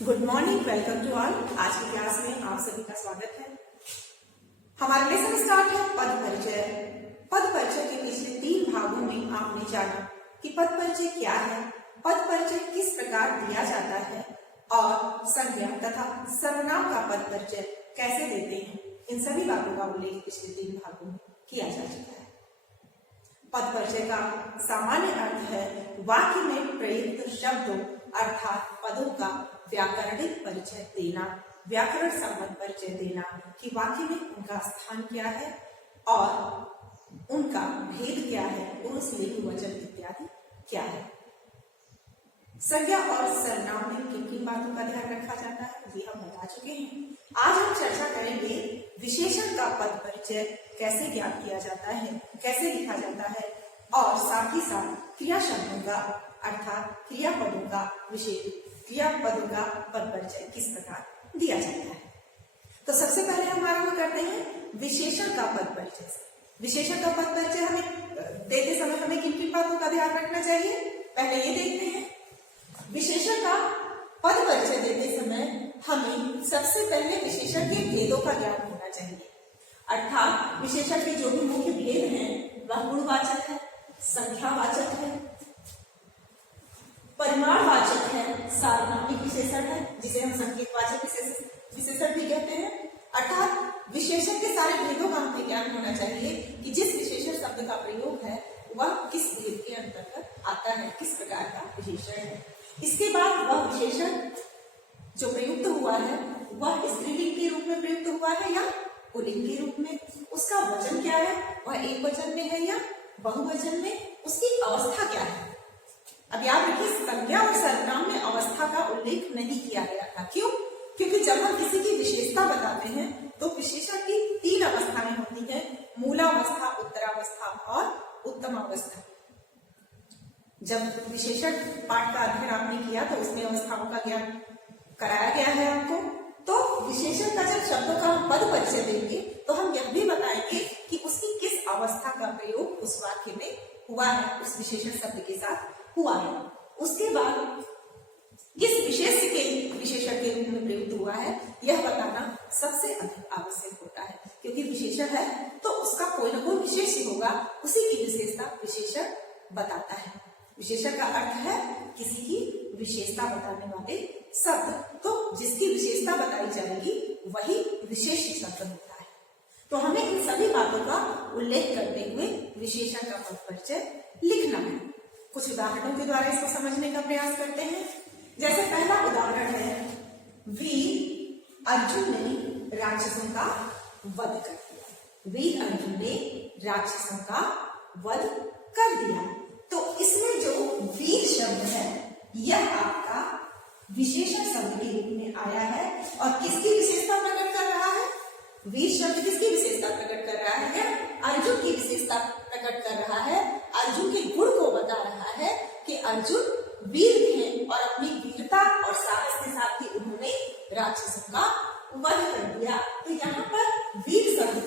Good morning, welcome to all. आज की class में आप सभी का स्वागत है। हमारा लेसन स्टार्ट है पद परिचय। पद परिचय के पिछले 3 भागों में आपने जाना कि पद परिचय क्या है, पद परिचय किस प्रकार दिया जाता है और संज्ञा तथा सर्वनाम का पद परिचय कैसे देते हैं। इन सभी बातों का उल्लेख पिछले 3 भागों में किया जा चुका है। पद परिचय का सामान्य अर्थ है वाक्य में प्रयुक्त शब्दों अर्थात पदों का व्याकरणिक परिचय देना, व्याकरण संबंध परिचय देना कि वाक्य में उनका स्थान क्या है और उनका भेद क्या है, पुरुष लिंग वचन इत्यादि क्या है। संज्ञा और सर्वनाम में किन किन बातों का ध्यान रखा जाता है ये हम बता चुके हैं। आज हम चर्चा करेंगे विशेषण का पद परिचय कैसे ज्ञात किया जाता है, कैसे लिखा जाता है और साथ ही साथ क्रिया शब्दों का अर्थात क्रियापदों का क्रियापदों का पद परिचय किस प्रकार दिया जाता है। तो सबसे पहले हम आरंभ करते हैं विशेषण का पद परिचय से। विशेषण का पद परिचय हमें देते समय हमें किन किन बातों का ध्यान रखना चाहिए, पहले ये देखते हैं। विशेषण का पद परिचय देते समय हमें सबसे पहले विशेषण के भेदों का ज्ञान होना चाहिए, अर्थात विशेषण के जो भी मुख्य भेद हैं वह गुणवाचक है, संख्यावाचक है, परिमाणवाचक है, सार्वनामिक विशेषण है जिसे हम संकेतवाचक विशेषण भी कहते हैं। अर्थात विशेषण के सारे भेदों का हमें ज्ञान होना चाहिए कि जिस विशेषण शब्द का प्रयोग है वह किस भेद के अंतर्गत आता है, किस प्रकार का विशेषण है। इसके बाद वह विशेषण जो प्रयुक्त हुआ है वह स्त्रीलिंग के रूप में प्रयुक्त हुआ है या पुल्लिंग के रूप में, उसका वचन क्या है, वह एक वचन में है या बहुवचन में, उसकी अवस्था क्या है। अब याद रखिए संज्ञा और सर्वनाम में अवस्था का उल्लेख नहीं किया गया था। क्यों? क्योंकि जब हम किसी की विशेषता बताते हैं तो विशेषण की 3 अवस्थाएं होती हैं, मूलावस्था, उत्तरावस्था और उत्तमावस्था। जब विशेषण पाठ का अध्ययन आपने किया तो उसमें अवस्थाओं का ज्ञान कराया गया है आपको। तो विशेषण का जब शब्दों का हम पद परिचय देंगे तो हम यह भी बताएंगे कि उसकी किस अवस्था का प्रयोग उस वाक्य में हुआ है, उस विशेषण शब्द के साथ हुआ है। उसके बाद किस विशेषण के रूप में प्रयुक्त हुआ है यह बताना सबसे अधिक आवश्यक होता है, क्योंकि विशेषण है तो उसका कोई न कोई विशेष होगा, उसी की विशेषता विशेषण बताता है। विशेषण का अर्थ है किसी की विशेषता बताने वाले शब्द, तो जिसकी विशेषता बताई जाएगी वही विशेष शब्द होता है। तो हमें इन सभी बातों का उल्लेख करते हुए विशेषण का पद परिचय लिखना है। कुछ उदाहरणों के द्वारा इसको समझने का प्रयास करते हैं। जैसे पहला उदाहरण है, वीर अर्जुन ने राक्षसों का वध कर दिया। वीर अर्जुन ने राक्षसों का वध कर दिया। तो इसमें जो वीर शब्द है यह आपका विशेषण शब्द के रूप में आया है और किसकी विशेषता प्रकट कर रहा है? वीर शब्द किसकी विशेषता प्रकट कर रहा है? अर्जुन की विशेषता प्रकट कर रहा है। अर्जुन के गुण को बता रहा है कि अर्जुन वीर थे और अपनी वीरता और साहस के साथ ही उन्होंने राक्षसों का वध कर दिया। तो यहाँ पर वीर शब्द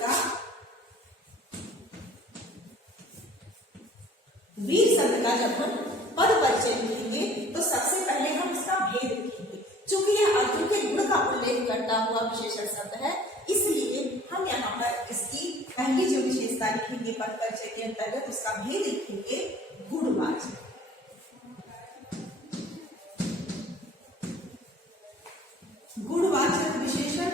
का जब हम पद परिचय लिखेंगे तो सबसे पहले हम उसका भेद लिखेंगे। चूंकि यह अर्जुन के गुण का उल्लेख करता हुआ विशेषण शब्द है, इसलिए हम यहाँ पर इसकी पहली जो विशेषता लिखेंगे पद परिचय के अंतर्गत उसका भेद लिखेंगे गुणवाचक। गुणवाचक विशेषण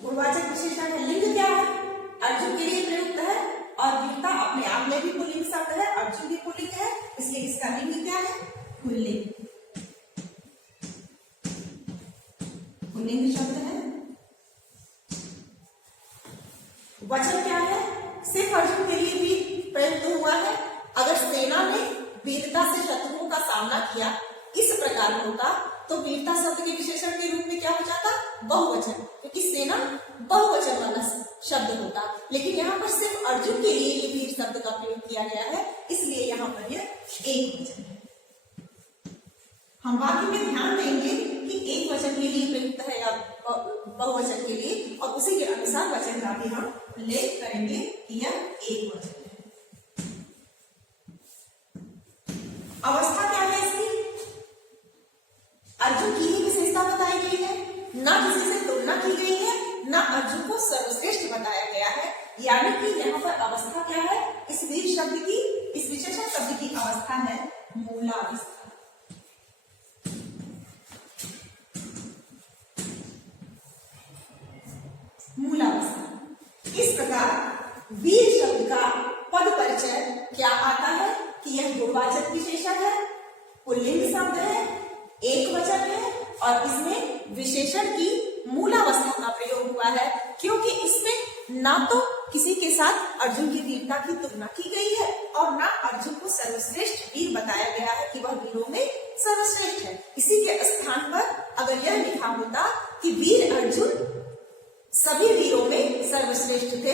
गुणवाचक विशेषण है। लिंग क्या है? अर्जुन के लिए प्रयुक्त है और वीरता अपने आप में भी पुल्लिंग शब्द है, अर्जुन भी पुल्लिंग है, इसलिए इसका लिंग क्या है? पुल्लिंग। पुल्लिंग शब्द है। वचन क्या है? सिर्फ अर्जुन के लिए भी प्रयुक्त हुआ है। अगर सेना ने वीरता से शत्रुओं का सामना किया इस प्रकार होता तो वीरता शब्द के विशेषण के रूप में क्या हो जाता? बहुवचन, क्योंकि सेना बहुवचन वाला शब्द होता। लेकिन यहाँ पर सिर्फ अर्जुन के लिए ये वीर शब्द का प्रयोग किया गया है, इसलिए यहाँ पर यह एक वचन है। हम वाक्य में ध्यान देंगे कि एक वचन के लिए प्रयुक्त है या बहुवचन के लिए, और उसी के अनुसार वचन का भी हम उल्लेख करेंगे कि यह एक यानी कि यहाँ पर अवस्था क्या है, इस वीर शब्द की, इस विशेषण शब्द की अवस्था है मूलावस्था। मूलावस्था। इस प्रकार वीर शब्द का पद परिचय क्या आता है कि यह गुणवाचक विशेषण है, पुल्लिंग शब्द है, एक वचन है और इसमें विशेषण की मूलावस्था का प्रयोग हुआ है, क्योंकि इसमें ना तो किसी के साथ अर्जुन की वीरता की तुलना की गई है और ना अर्जुन को सर्वश्रेष्ठ वीर बताया गया है कि वह वीरों में सर्वश्रेष्ठ है। इसी के स्थान पर अगर यह लिखा होता कि वीर अर्जुन सभी वीरों में सर्वश्रेष्ठ थे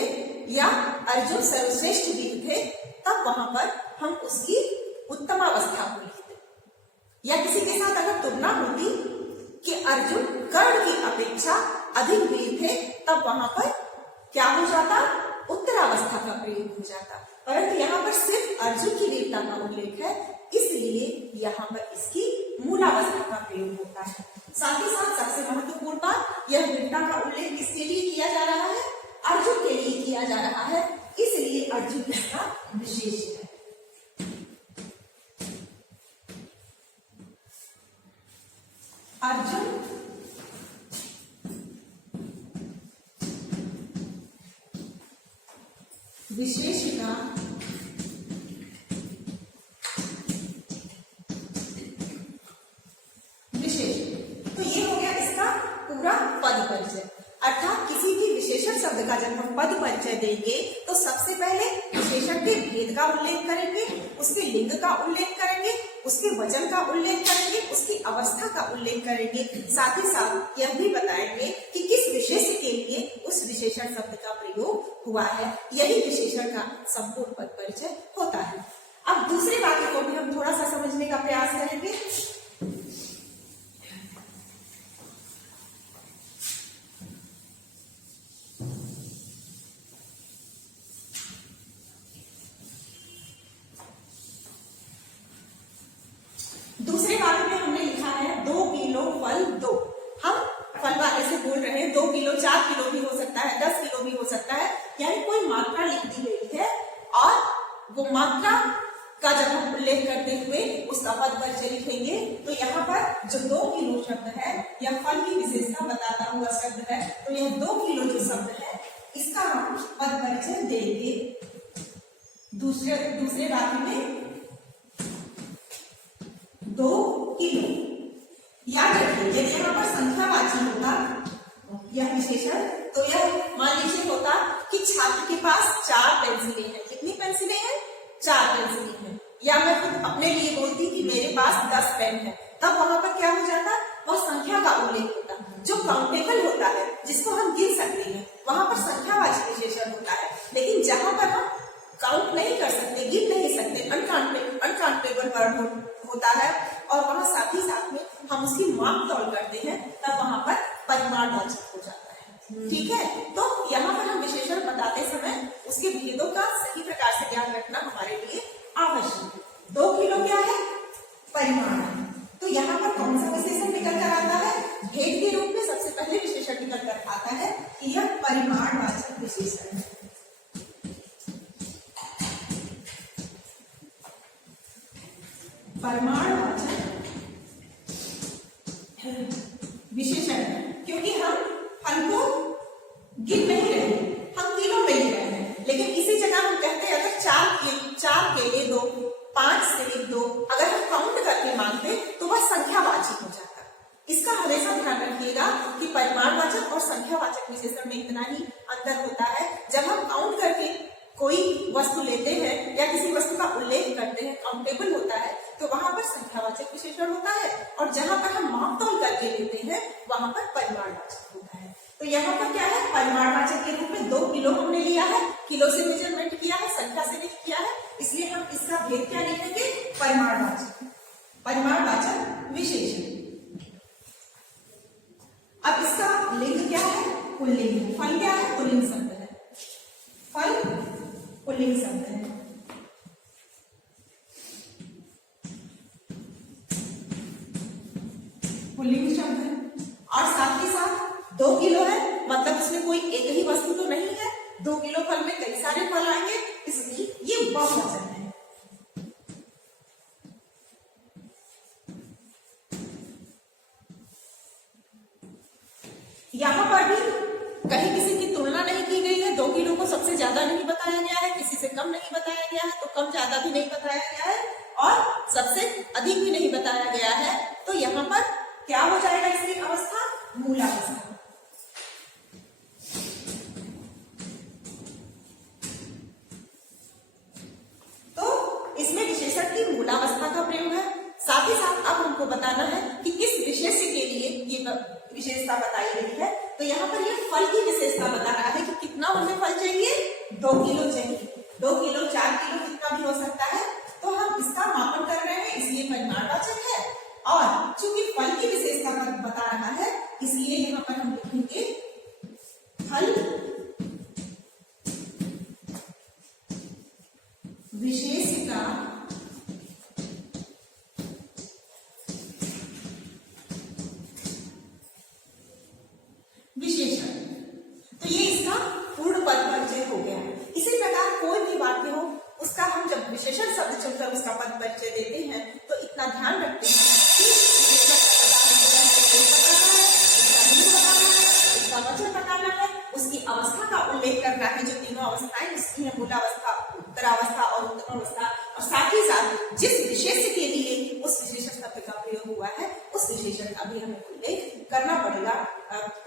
या अर्जुन सर्वश्रेष्ठ वीर थे, तब वहां पर हम उसकी उत्तमावस्था को लिखते। या किसी के साथ अगर तुलना होती कि अर्जुन कर्ण की अपेक्षा अधिक वीर थे, तब वहां पर क्या हो जाता, उत्तरावस्था का प्रयोग हो जाता। परंतु यहाँ पर सिर्फ अर्जुन की वीरता का उल्लेख है, इसलिए यहाँ पर इसकी मूलावस्था का प्रयोग होता है। साथ ही साथ सबसे महत्वपूर्ण बात, यह वीरता का उल्लेख किसके लिए किया जा रहा है, अर्जुन के लिए किया जा रहा है, इसलिए अर्जुन इसका विशेष है। अर्जुन विशेष का विशेष, तो ये हो गया इसका पूरा पद परिचय। अर्थात किसी भी विशेषण शब्द का जब हम पद परिचय देंगे तो सबसे पहले विशेषण के भेद का उल्लेख करेंगे, उसके लिंग का उल्लेख करेंगे, उसके वचन का उल्लेख करेंगे, उसकी अवस्था का उल्लेख करेंगे। साथ ही साथ यह भी बताएंगे कि किस विशेष के लिए उस विशेषण शब्द का प्रयोग हुआ है। यही विशेषण का संपूर्ण पद परिचय होता है। अब दूसरे वाक्य को भी हम थोड़ा सा समझने का प्रयास करेंगे। दूसरे वाक्य में हमने लिखा है 2 किलो फल दो। हम फल वाले से बोल रहे हैं 2 किलो, 4 किलो भी हो सकता है, 10 किलो भी हो सकता है, यानी कोई मात्रा लिख दी गई है और वो मात्रा का जब हम उल्लेख करते हुए उसका पद परिचय लिखेंगे तो यहाँ पर जो 2 किलो शब्द है या फल की विशेषता बताता हुआ शब्द है, तो यह 2 किलो जो शब्द है इसका हम पद परिचय देंगे। दूसरे वाक्य में 2 किलो। याद रखिए यदि यहाँ पर संख्यावाची होता यह विशेषण, तो यह मान लीजिए होता कि छात्र के पास 4 पेंसिलें हैं। कितनी पेंसिलें हैं, 4 पेंसिलें हैं। या मैं खुद अपने लिए बोलती कि मेरे पास 10 पेन है, तब वहां पर क्या हो जाता, वह संख्या का उल्लेख होता। जो काउंटेबल होता है, जिसको हम गिन सकते हैं, वहां पर संख्यावाची विशेषण होता है। लेकिन जहां पर हम काउंट नहीं कर सकते, गिन नहीं सकते, अनकाउंटेबल वर्ड होता है और वहां साथ ही साथ में हम उसकी माप तौल करते हैं, तब वहां पर परिमाणवाचक हो जाता है। ठीक है, तो यहाँ पर हम विशेषण बताते समय उसके भेदों का सही प्रकार से ध्यान रखना हमारे लिए आवश्यक है। 2 किलो क्या है, परिमाण है। तो यहाँ पर कौन सा विशेषण निकल कर आता है, भेद के रूप में सबसे पहले विशेषण निकल कर आता है कि यह परिमाणवाचक विशेषण है। परिमाणवाचक विशेषण, क्योंकि हम फल को गिन नहीं रहे, हम किलो में ले रहे हैं। लेकिन इसी जगह हम कहते हैं अगर 4 केले दो, 5 सेब दो, अगर हम काउंट करके मांगते तो वह संख्यावाचक हो जाता। इसका हमेशा ध्यान रखिएगा कि परिमाणवाचक और संख्यावाचक विशेषण में इतना ही अंतर होता है। जब हम काउंट करके कोई वस्तु लेते हैं या किसी वस्तु का उल्लेख करते हैं, काउंटेबल होता है, तो वहां पर संख्यावाचक विशेषण होता है, और जहां पर हम माप तौल करके लेते हैं वहां पर परिमाणवाचक होता है। तो यहाँ पर क्या है, परिमाणवाचक के रूप में 2 किलो हमने लिया है, किलो से मेजरमेंट किया है, संख्या से नहीं किया है, इसलिए हम इसका भेद क्या लिखेंगे, परिमाणवाचक, परिमाणवाचक विशेषण। अब इसका लिंग क्या है, पुल्लिंग। फल क्या है, पुल्लिंग शब्द है, फल पुल्लिंग शब्द है। पुल्लिंग शब्द है और साथ ही साथ 2 किलो है, मतलब इसमें कोई एक ही वस्तु तो नहीं है। 2 किलो फल में सारे फल आएंगे, इसलिए ये बहुवचन है। यहाँ पर भी कहीं किसी की तुलना नहीं की गई है। 2 किलो को सबसे ज्यादा नहीं बताया गया है, किसी से कम नहीं बताया गया है, तो कम ज्यादा भी नहीं बताया गया है और सबसे अधिक भी नहीं बताया गया है। तो यहाँ पर क्या हो जाएगा इसकी अवस्था? मूलावस्था। तो इसमें विशेषण की मूलावस्था का प्रयोग है। साथ ही साथ अब हमको बताना है कि किस विशेष्य के लिए ये विशेषता बताई गई है। तो यहाँ पर ये फल की विशेषता बता रहा है कि कितना हमें फल चाहिए, 2 किलो चाहिए। 2 किलो 4 किलो जितना भी हो सकता है। तो हम इसका मापन कर रहे हैं, इसलिए परिमाणवाचक है। और चूंकि फल की विशेषता बता रहा है, इसलिए यहाँ पर हम लिखेंगे फल विशेषता विशेषण। तो ये इसका पूर्ण पद परिचय हो गया। इसी प्रकार कोई भी वाक्य हो, उसका हम जब विशेषण शब्द चुनकर उसका पद परिचय देते हैं तो इतना ध्यान रखते हैं कि इसका वचन बताना है, उसकी अवस्था का उल्लेख करना है, जो तीनों अवस्थाएं उसकी है, मूलावस्था, उत्तरावस्था और उत्तरावस्था। और साथ ही साथ जिस विशेष्य के लिए उस विशेषण शब्द का प्रयोग हुआ है, उस विशेषण का भी हमें उल्लेख करना पड़ेगा।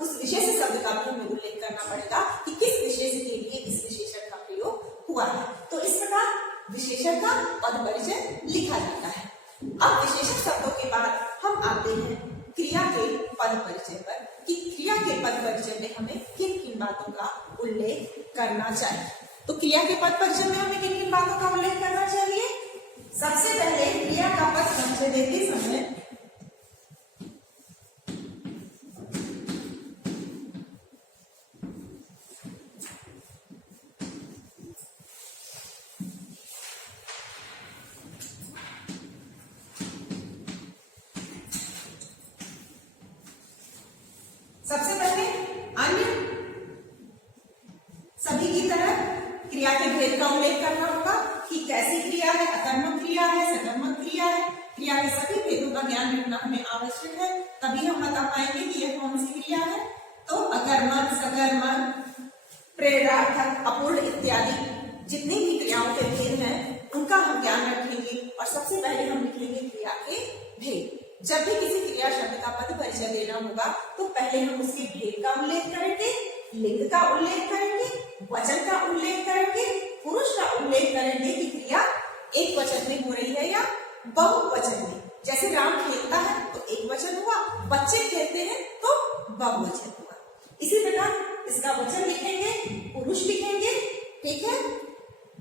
उस विशेष शब्द का भी हमें उल्लेख करना पड़ेगा कि किस विशेष के लिए इस विशेषण का प्रयोग हुआ है। तो इस प्रकार विशेषण का पद परिचय लिखा जाता है। अब विशेषण शब्दों के बाद हम आते हैं क्रिया के पद परिचय पर कि क्रिया के पद परिचय में हमें किन किन बातों का उल्लेख करना चाहिए। तो क्रिया के पद परिचय में हमें किन किन बातों का उल्लेख करना चाहिए? सबसे पहले क्रिया का पद परिचय देते समय सबसे पहले अन्य सभी की तरह क्रिया के भेद का उल्लेख करना होगा कि कैसी क्रिया है, अकर्मक क्रिया है, सकर्मक क्रिया है। क्रिया के सभी भेदों का ज्ञान रखना हमें आवश्यक है, तभी हम बता पाएंगे कि यह कौन सी क्रिया है। तो अकर्मक, सकर्मक, प्रेरणार्थक, अपूर्ण इत्यादि जितनी भी क्रियाओं के भेद हैं उनका हम ज्ञान रखेंगे। और सबसे पहले हम लिखेंगे क्रिया के भेद। जब भी किसी क्रिया शब्द का पद परिचय देना होगा तो पहले हम उसके भेद का उल्लेख करेंगे, लिंग का उल्लेख करेंगे, वचन का उल्लेख करेंगे, पुरुष का उल्लेख करेंगे कि क्रिया एक वचन में हो रही है या बहुवचन में। जैसे राम खेलता है तो एक वचन हुआ, बच्चे खेलते हैं तो बहुवचन हुआ। इसी प्रकार इसका वचन लिखेंगे, पुरुष लिखेंगे, ठीक है।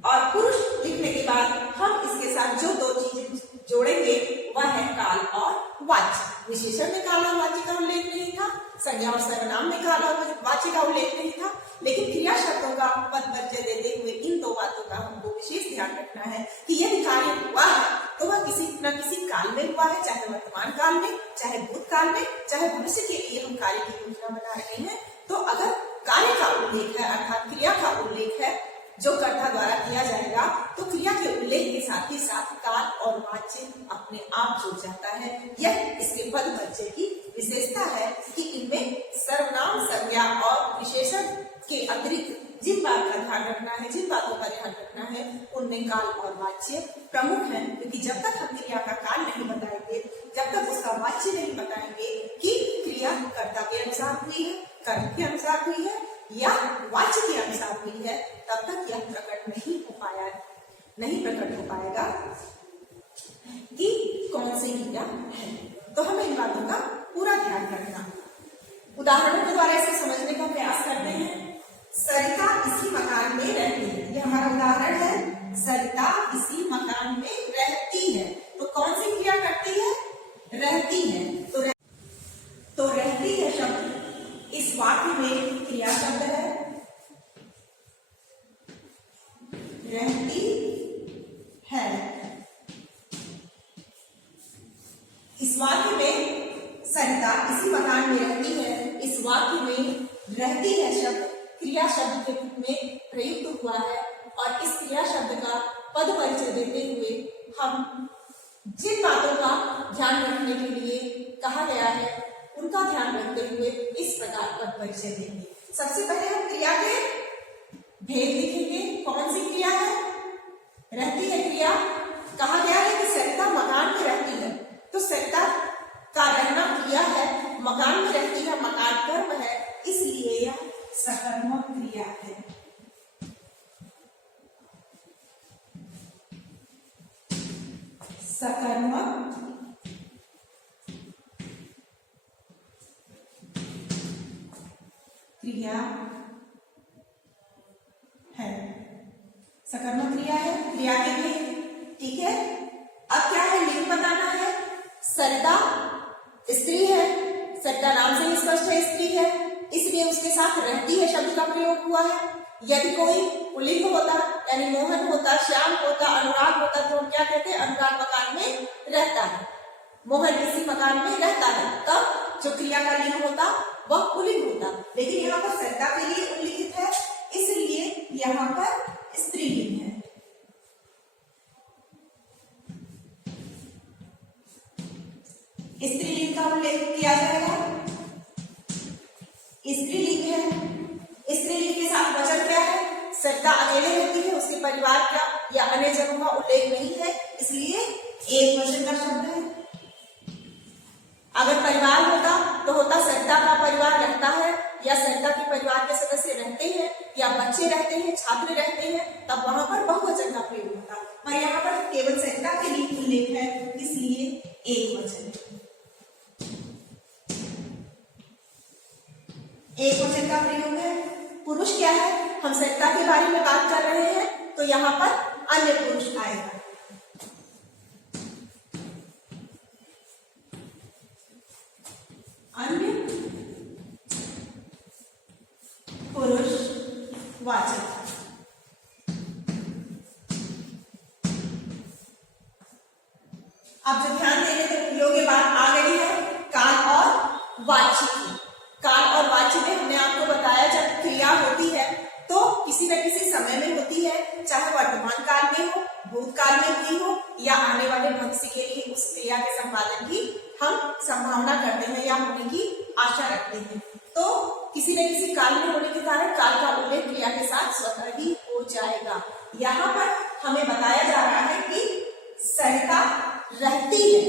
और पुरुष लिखने के बाद हम इसके साथ जो 2 चीजें जोड़ेंगे वह है काल और वाच्य। विशेषण में काल और वाच्य का उल्लेख नहीं था, संज्ञा और सर्वनाम में काल और वाच्य का उल्लेख नहीं था, लेकिन क्रिया शब्दों का पद परिचय देते हुए इन 2 बातों का हमको विशेष ध्यान रखना है कि यदि कार्य हुआ है तो वह किसी न किसी काल में हुआ है, चाहे वर्तमान काल में, चाहे भूतकाल में, चाहे भविष्य के लिए हम कार्य की योजना बना रहे हैं। तो अगर कार्य का उल्लेख है अर्थात क्रिया का उल्लेख है जो कर्ता द्वारा किया जाएगा, तो क्रिया के उल्लेख के साथ ही साथ काल और वाच्य अपने आप जुड़ जाता है। यह इसके पद परिचय की विशेषता है कि इनमें सर्वनाम, संज्ञा और विशेषण के अतिरिक्त जिन बात का ध्यान रखना है, जिन बातों का ध्यान रखना है, उनमें काल और वाच्य प्रमुख है। क्योंकि जब तक हम क्रिया का काल नहीं बताएंगे, जब तक उसका वाच्य नहीं बताएंगे कि क्रिया कर्ता के अनुसार हुई है, कर्म के अनुसार हुई है या वाच्य के अनुसार हुई है, तब तक यह प्रकट नहीं प्रकट हो पाएगा कि कौन सी क्रिया है। तो हमें इन बातों का पूरा ध्यान रखना। उदाहरणों के द्वारा इसे समझने का प्रयास करते हैं। सरिता इसी मकान में रहती है, यह हमारा उदाहरण है। सरिता इसी मकान में रहती है, तो कौन सी क्रिया करती है? रहती है। तो रहती है शब्द इस वाक्य में क्रिया शब्द है। रहती है, इस वाक्य में सरिता इसी मकान में रहती है, इस वाक्य में रहती है शब्द क्रिया शब्द के रूप में प्रयुक्त हुआ है। और इस क्रिया शब्द का पद परिचय देते हुए हम जिन बातों का ध्यान रखने के लिए कहा गया है उनका ध्यान रखते हुए इस प्रकार पद परिचय देंगे। सबसे पहले हम क्रिया के भेद लिखेंगे। कौन सी क्रिया है? रहती है क्रिया। कहा गया है कि सरिता मकान में रहती है, तो सरिता का रहना क्रिया है, मकान में रहती है, मकान कर्म है, इसलिए यह सकर्मक क्रिया है। सकर्मक क्रिया है। सकर्मक क्रिया है। क्रिया के लिए ठीक है। अब क्या है? लिंग बताना है। सरिता स्त्री है, सरिता नाम से ही स्पष्ट है स्त्री है, इसलिए उसके साथ रहती है शब्द का प्रयोग हुआ है। यदि कोई पुल्लिंग होता यानी मोहन होता, श्याम होता, अनुराग होता तो हम क्या कहते हैं? अनुराग मकान में रहता है, मोहन इसी मकान में रहता है, तब जो क्रिया का लिंग होता वह पुल्लिंग होता। लेकिन यहाँ पर सरिता के लिए उल्लिखित है, इसलिए यहाँ पर स्त्रीलिंग है। स्त्रीलिंग का उल्लेख किया जाएगा। स्त्रीलिंग है। स्त्रीलिंग के साथ वचन क्या है? सरिता अकेले रहती है, उसके परिवार का या अन्य जनों का उल्लेख नहीं है, इसलिए एक वचन का शब्द है। अगर परिवार होता तो होता सरिता का परिवार रहता है या सरिता के परिवार के सदस्य रहते हैं या बच्चे रहते हैं, छात्र रहते हैं, तब वहां पर बहुवचन का प्रयोग होता। पर यहाँ पर केवल सरिता के लिए उल्लेख है, इसलिए एक वचन है। एक वचन का प्रयोग है। पुरुष क्या है? हम सरिता के बारे में बात कर रहे हैं तो यहाँ पर अन्य पुरुष आएगा। अन्य पुरुष वाचक। अब जो ध्यान देने के योग्य बात आ गई है काल और वाच्य की। काल और वाच्य में हमने आपको बताया जब क्रिया होती है तो किसी न किसी समय में होती है, चाहे वर्तमान काल में हो, भूतकाल में हुई हो या आने वाले भविष्य के लिए उस क्रिया के संपादन की हम संभावना करते हैं या होने की आशा रखते हैं। तो किसी न किसी काल में होने के कारण काल का उल्लेख क्रिया के साथ स्वतः ही हो जाएगा। यहाँ पर हमें बताया जा रहा है कि सरिता रहती है,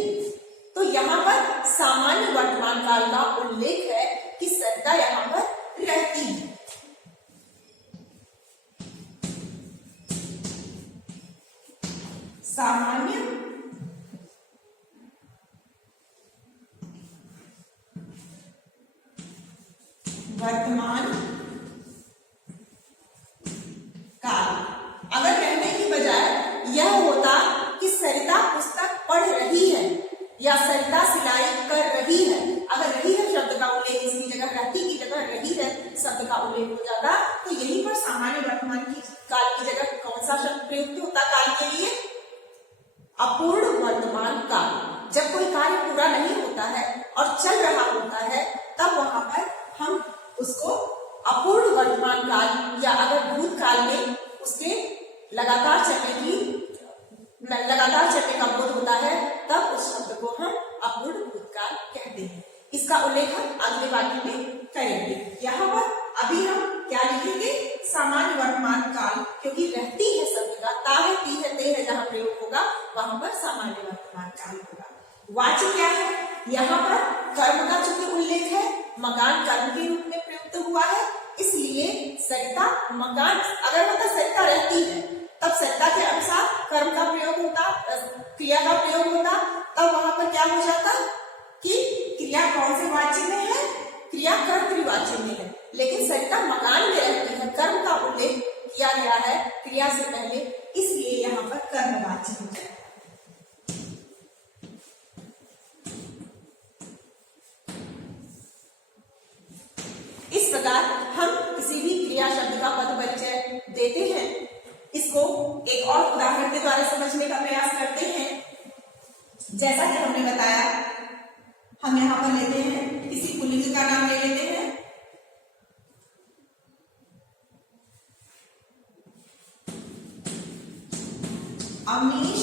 तो यहाँ पर सामान्य वर्तमान काल का उल्लेख है कि सरिता यहाँ पर रहती है। सामान्य वर्तमान काल। अगर कहने की बजाय यह होता कि सरिता पुस्तक पढ़ रही है या सरिता सिलाई कर रही है, अगर रही है शब्द का उल्लेख इसकी जगह रहती की जगह रही है शब्द का उल्लेख हो जाता, तो यहीं पर सामान्य वर्तमान की काल की जगह कौन सा शब्द प्रयुक्त होता काल के लिए? अपूर्ण वर्तमान काल। जब कोई कार्य पूरा नहीं होता है और चल रहा होता है तब वहां पर हम उसको अपूर्ण वर्तमान काल या अगर भूतकाल में उसके लगातार चलने का बोध होता है तब उस शब्द को हम अपूर्ण भूतकाल कहते हैं। इसका उल्लेख हम अगले वाक्य में करेंगे। यहाँ पर अभी हम क्या लिखेंगे? सामान्य वर्तमान काल, क्योंकि रहती है शब्द का ता है, ती है, ते है जहाँ प्रयोग होगा वहां पर सामान्य वर्तमान काल होगा। वाच्य क्या है? यहाँ पर कर्म का चूंकि उल्लेख है, मकान कर्म के रूप में प्रयुक्त हुआ है, इसलिए सरिता मकान, अगर मतलब सरिता रहती है तब सरिता के अनुसार कर्म का प्रयोग होता, क्रिया का प्रयोग होता, तब वहां पर क्या हो जाता कि क्रिया कौन से वाच्य में है? क्रिया कर्तृवाच्य में है। लेकिन सरिता मकान में रहती है, कर्म का उल्लेख किया गया है क्रिया से पहले, इसलिए यहाँ पर कर्मवाच्य हो जाए। इस प्रकार हम किसी भी क्रिया शब्द का पद परिचय देते हैं। इसको एक और उदाहरण के द्वारा समझने का प्रयास करते हैं। जैसा कि हमने बताया, हम यहाँ पर लेते हैं किसी पुल्लिंग का नाम ले लेते हैं। अवनीश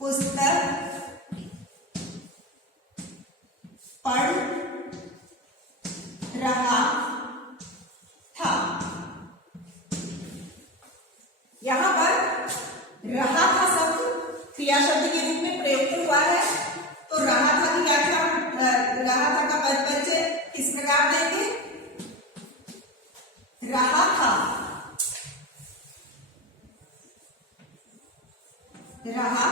पुस्तक पढ़ रहा था। यहां पर रहा था शब्द क्रिया शब्द के रूप में प्रयुक्त हुआ है। तो रहा था की व्याख्या, रहा था का पद परिचय किस प्रकार देंगे? रहा था, रहा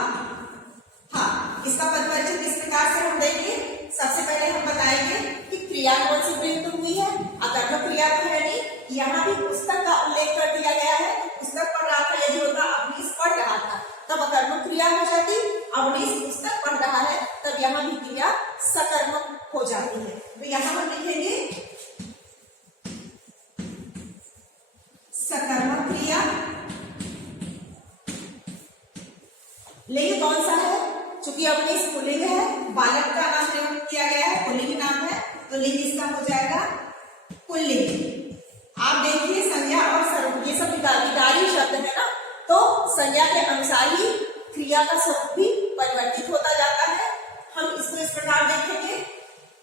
था, इसका पद परिचय किस प्रकार से हम देंगे? सबसे पहले हम बताएंगे कि क्रिया कौन सी प्रयुक्त हुई है। अकर्मक क्रिया तो है नहीं, यहाँ भी पुस्तक का उल्लेख कर दिया गया है। पुस्तक पढ़ रहा था, यदि होता अवनीश पढ़ रहा था तब अकर्मक क्रिया हो जाती। अवनीश पुस्तक पढ़ रहा है तब यहाँ भी क्रिया सकर्मक हो जाती है। तो यहाँ हम लिखेंगे सकर्मक क्रिया। लिंग कौन सा है? चूंकि अवनीश पुल्लिंग है, बालक का नाम प्रयोग किया गया है, पुल्लिंग नाम है, तो लिंग इसका हो जाएगा पुल्लिंग। आप देखिए संज्ञा और स्वरूप ये सब विकारी शब्द है ना, तो संज्ञा के अनुसार ही क्रिया का स्वरूप भी परिवर्तित होता जाता है। हम इसको इस प्रकार देखेंगे,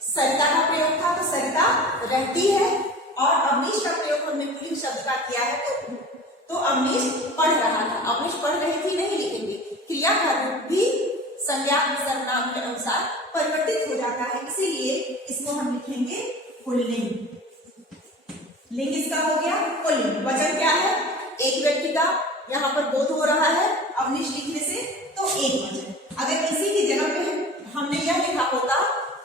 सरिता का प्रयोग था तो सरिता रहती है, और अवनीश का प्रयोग हमने पुल्लिंग शब्द का किया है तो अवनीश पढ़ रहा था। अवनीश पढ़ रही थी नहीं लिखेंगे, क्रिया का रूप भी संज्ञा सर्वनाम के अनुसार परिवर्तित हो जाता है, इसीलिए इसको हम लिखेंगे पुल्लिंग। लिंग इसका हो गया पुल्लिंग। वचन क्या है? एक व्यक्ति का यहाँ पर बोध हो रहा है अवनीश लिखने से, तो एक वचन। अगर इसी की जगह पे हमने यह लिखा होता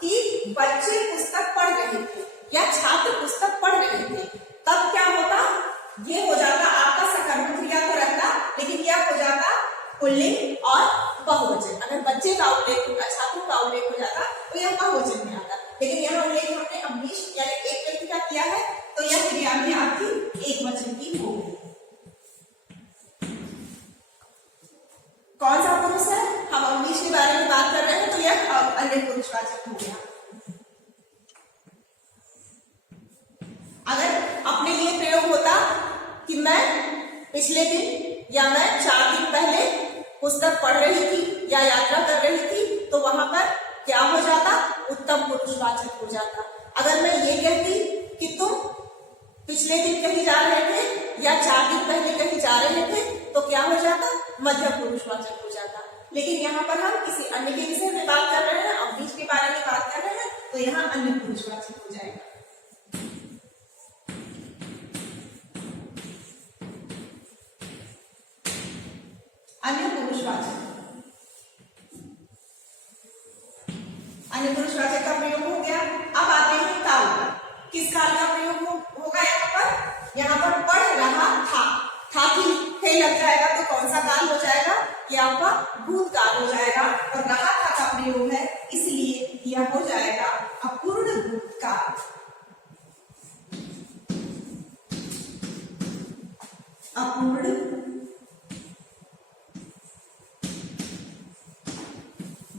कि बच्चे पुस्तक पढ़ रहे थे या छात्र पुस्तक पढ़ रहे थे, तब क्या होता? ये हो जाता आपका सकर्मक क्रिया तो रहता, लेकिन क्या हो जाता? पुल्लिंग और बहुवचन। अगर बच्चे का उल्लेख होता, छात्रों का उल्लेख हो जाता तो यह बहुवचन में आता, लेकिन यहाँ उल्लेख हमने अवनीश यानी एक व्यक्ति का किया है, तो यह क्रिया भी आपकी एक वचन की हो गई। कौन सा पुरुष है? हम अवनीश के बारे में बात कर रहे हैं, तो यह अन्य पुरुषवाचक हो गया। अगर अपने लिए प्रयोग होता कि मैं पिछले दिन या मैं 4 दिन पहले पुस्तक पढ़ रही थी या यात्रा कर रही थी, तो वहां पर क्या हो जाता? उत्तम पुरुषवाचक हो जाता। अगर मैं ये कहती कि तुम पिछले दिन कहीं जा रहे थे या 4 दिन पहले कहीं जा रहे थे, तो क्या हो जाता? मध्यम पुरुषवाचक हो जाता। लेकिन यहाँ पर हम किसी अन्य के विषय में बात कर रहे हैं, अवनीश के बारे में बात कर रहे हैं, तो यहाँ अन्य पुरुषवाचक हो जाएगा। अन्य पुरुषवाचक, अन्य पुरुषवाचक का प्रयोग हो गया। अब आते हैं काल का। किस काल का प्रयोग होगा यहाँ पर? यहाँ पर पढ़ रहा था की हे लग जाएगा, तो कौन सा काल हो जाएगा? ये आपका भूतकाल हो जाएगा। और रहा था का प्रयोग है, इसलिए यह हो जाएगा अपूर्ण भूतकाल। अपूर्ण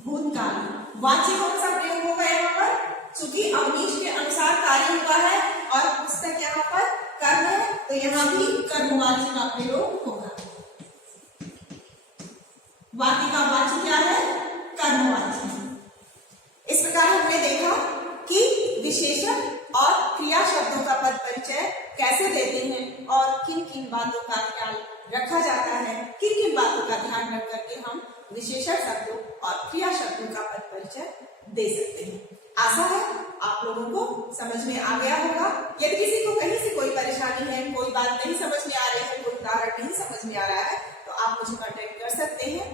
भूतकाल। वाच्य कौन सा प्रयोग होगा यहाँ पर? चूंकि अवनीश के अनुसार कार्य हुआ है और पुस्तक यहाँ पर कर्म है, तो यहाँ भी कर्मवाच्य का प्रयोग होगा। वाक्य का वाच्य क्या है? कर्मवाच्य। इस प्रकार हमने देखा कि विशेषण और क्रिया शब्दों का पद परिचय कैसे देते हैं और किन किन बातों का ख्याल रखा जाता है, किन किन बातों का ध्यान रख करके हम विशेषण शब्दों और क्रिया शब्दों का पद परिचय दे सकते हैं। आशा है आप लोगों को समझ में आ गया होगा। यदि किसी को कहीं से कोई परेशानी है, कोई बात नहीं समझ में आ रही है, कोई उदाहरण नहीं समझ में आ रहा है, तो आप मुझे कांटेक्ट कर सकते हैं।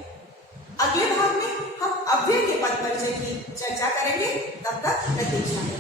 अगले भाग में हम अव्यय के पद परिचय की चर्चा करेंगे। तब तक प्रतीक्षा।